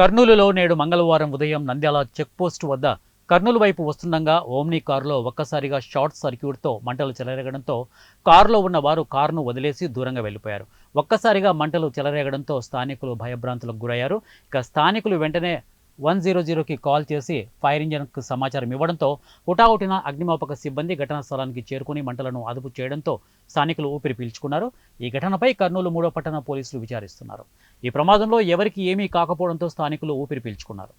కర్నూలులో నేడు మంగళవారం ఉదయం నంద్యాల చెక్పోస్టు వద్ద కర్నూలు వైపు వస్తుండగా ఓమ్నీ కారులో ఒక్కసారిగా షార్ట్ సర్క్యూట్తో మంటలు చెలరేగడంతో కారులో ఉన్న వారు కారును వదిలేసి దూరంగా వెళ్లిపోయారు. ఒక్కసారిగా మంటలు చెలరేగడంతో స్థానికులు భయభ్రాంతులకు గురయ్యారు. ఇక స్థానికులు వెంటనే 100కి కాల్ చేసి ఫైర్ ఇంజన్కు సమాచారం ఇవ్వడంతో హుటాహుటిన అగ్నిమాపక సిబ్బంది ఘటనా స్థలానికి చేరుకుని మంటలను అదుపు చేయడంతో స్థానికులు ఊపిరి పీల్చుకున్నారు. ఈ ఘటనపై కర్నూలు 3వ పట్టణ పోలీసులు విచారిస్తున్నారు. ఈ ప్రమాదంలో ఎవరికి ఏమీ కాకపోవడంతో స్థానికులు ఊపిరి పీల్చుకున్నారు.